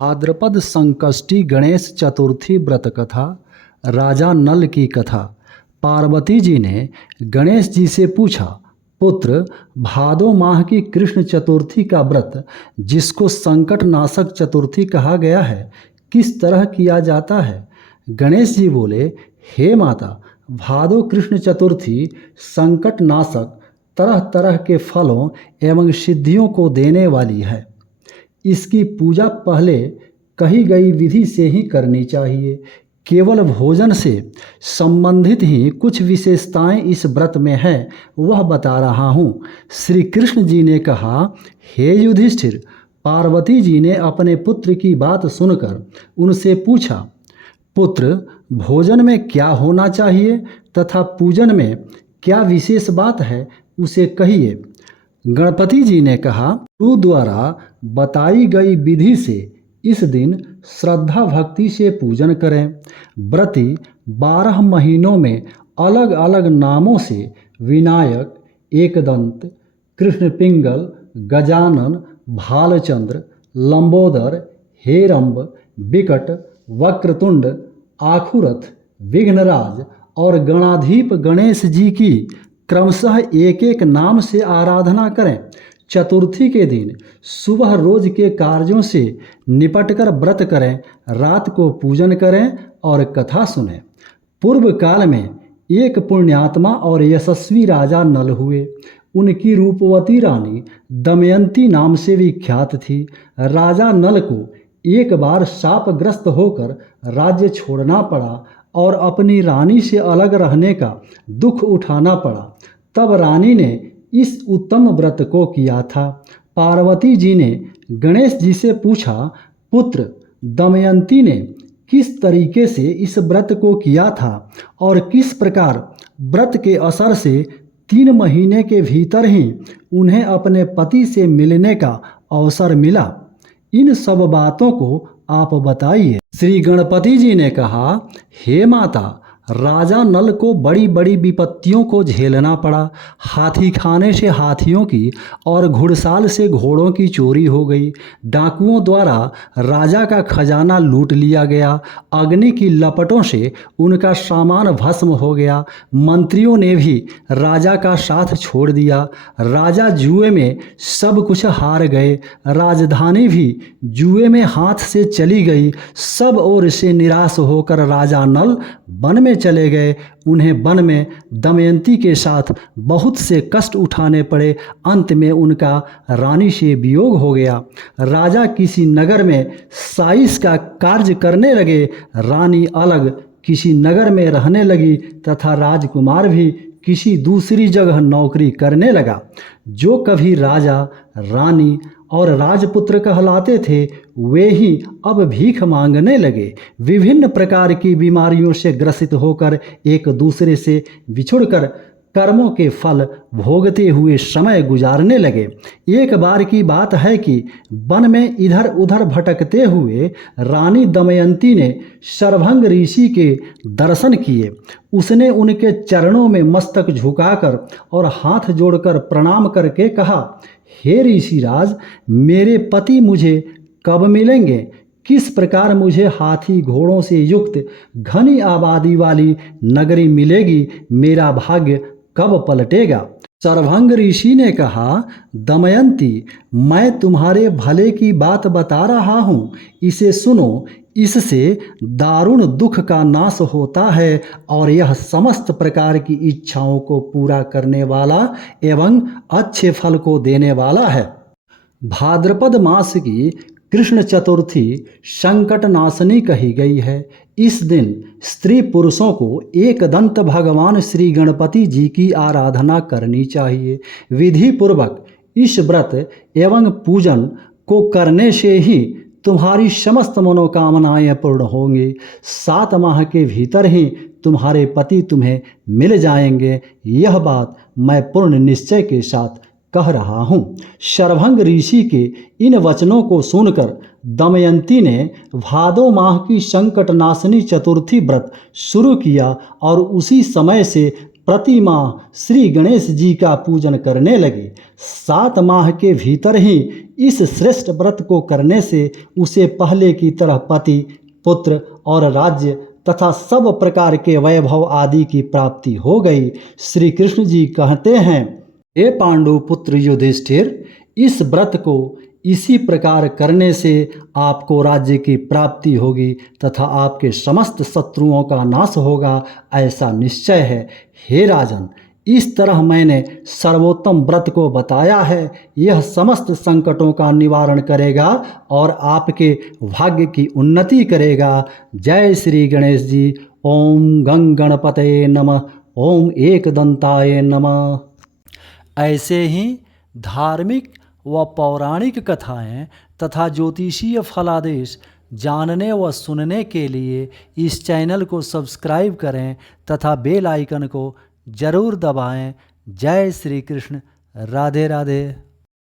भाद्रपद संकष्टी गणेश चतुर्थी व्रत कथा। राजा नल की कथा। पार्वती जी ने गणेश जी से पूछा, पुत्र, भादो माह की कृष्ण चतुर्थी का व्रत, जिसको संकट नाशक चतुर्थी कहा गया है, किस तरह किया जाता है? गणेश जी बोले, हे माता, भादो कृष्ण चतुर्थी संकट नाशक तरह तरह के फलों एवं सिद्धियों को देने वाली है। इसकी पूजा पहले कही गई विधि से ही करनी चाहिए। केवल भोजन से संबंधित ही कुछ विशेषताएं इस व्रत में है, वह बता रहा हूँ। श्री कृष्ण जी ने कहा, हे युधिष्ठिर, पार्वती जी ने अपने पुत्र की बात सुनकर उनसे पूछा, पुत्र, भोजन में क्या होना चाहिए तथा पूजन में क्या विशेष बात है, उसे कहिए। गणपति जी ने कहा, गुरु द्वारा बताई गई विधि से इस दिन श्रद्धा भक्ति से पूजन करें। व्रती 12 महीनों में अलग अलग नामों से विनायक, एकदंत, कृष्ण पिंगल, गजानन, भालचंद्र, लंबोदर, हेरंब, विकट, वक्रतुंड, आखुरथ, विघ्नराज और गणाधीप गणेश जी की क्रमशः एक एक नाम से आराधना करें। चतुर्थी के दिन सुबह रोज के कार्यों से निपटकर व्रत करें, रात को पूजन करें और कथा सुनें। पूर्व काल में एक पुण्यात्मा और यशस्वी राजा नल हुए। उनकी रूपवती रानी दमयंती नाम से विख्यात थी। राजा नल को एक बार शापग्रस्त होकर राज्य छोड़ना पड़ा और अपनी रानी से अलग रहने का दुख उठाना पड़ा। तब रानी ने इस उत्तम व्रत को किया था। पार्वती जी ने गणेश जी से पूछा, पुत्र, दमयंती ने किस तरीके से इस व्रत को किया था और किस प्रकार व्रत के असर से 3 महीने के भीतर ही उन्हें अपने पति से मिलने का अवसर मिला? इन सब बातों को आप बताइए। श्री गणपति जी ने कहा, हे माता, राजा नल को बड़ी बड़ी विपत्तियों को झेलना पड़ा। हाथी खाने से हाथियों की और घुड़साल से घोड़ों की चोरी हो गई। डाकुओं द्वारा राजा का खजाना लूट लिया गया। अग्नि की लपटों से उनका सामान भस्म हो गया। मंत्रियों ने भी राजा का साथ छोड़ दिया। राजा जुए में सब कुछ हार गए। राजधानी भी जुए में हाथ से चली गई। सब ओर से निराश होकर राजा नल वन में चले गए। उन्हें वन में दमयंती के साथ बहुत से कष्ट उठाने पड़े। अंत में उनका रानी से वियोग हो गया। राजा किसी नगर में साइस का कार्य करने लगे। रानी अलग किसी नगर में रहने लगी तथा राजकुमार भी किसी दूसरी जगह नौकरी करने लगा। जो कभी राजा, रानी और राजपुत्र कहलाते थे, वे ही अब भीख मांगने लगे। विभिन्न प्रकार की बीमारियों से ग्रसित होकर एक दूसरे से बिछुड़कर कर्मों के फल भोगते हुए समय गुजारने लगे। एक बार की बात है कि वन में इधर उधर भटकते हुए रानी दमयंती ने शरभंग ऋषि के दर्शन किए। उसने उनके चरणों में मस्तक झुकाकर और हाथ जोड़कर प्रणाम करके कहा, हे ऋषिराज, मेरे पति मुझे कब मिलेंगे? किस प्रकार मुझे हाथी घोड़ों से युक्त घनी आबादी वाली नगरी मिलेगी? मेरा भाग्य कब पलटेगा? शरभंग ऋषि ने कहा, दमयंती, मैं तुम्हारे भले की बात बता रहा हूँ, इसे सुनो। इससे दारुण दुख का नाश होता है और यह समस्त प्रकार की इच्छाओं को पूरा करने वाला एवं अच्छे फल को देने वाला है। भाद्रपद मास की कृष्ण चतुर्थी संकट नाशनी कही गई है। इस दिन स्त्री पुरुषों को एकदंत भगवान श्री गणपति जी की आराधना करनी चाहिए। विधि पूर्वक इस व्रत एवं पूजन को करने से ही तुम्हारी समस्त मनोकामनाएं पूर्ण होंगी। 7 माह के भीतर ही तुम्हारे पति तुम्हें मिल जाएंगे। यह बात मैं पूर्ण निश्चय के साथ कह रहा हूँ। शरभंग ऋषि के इन वचनों को सुनकर दमयंती ने भादो माह की संकट नाशनी चतुर्थी व्रत शुरू किया और उसी समय से प्रति माह श्री गणेश जी का पूजन करने लगी। 7 माह के भीतर ही इस श्रेष्ठ व्रत को करने से उसे पहले की तरह पति, पुत्र और राज्य तथा सब प्रकार के वैभव आदि की प्राप्ति हो गई। श्री कृष्ण जी कहते हैं, हे पांडु पुत्र युधिष्ठिर, इस व्रत को इसी प्रकार करने से आपको राज्य की प्राप्ति होगी तथा आपके समस्त शत्रुओं का नाश होगा, ऐसा निश्चय है। हे राजन, इस तरह मैंने सर्वोत्तम व्रत को बताया है। यह समस्त संकटों का निवारण करेगा और आपके भाग्य की उन्नति करेगा। जय श्री गणेश जी। ओम गंग गणपतये नमः। ओम एकदंताय नमः। ऐसे ही धार्मिक व पौराणिक कथाएं तथा ज्योतिषीय फलादेश जानने व सुनने के लिए इस चैनल को सब्सक्राइब करें तथा बेल आइकन को जरूर दबाएं। जय श्री कृष्ण। राधे राधे।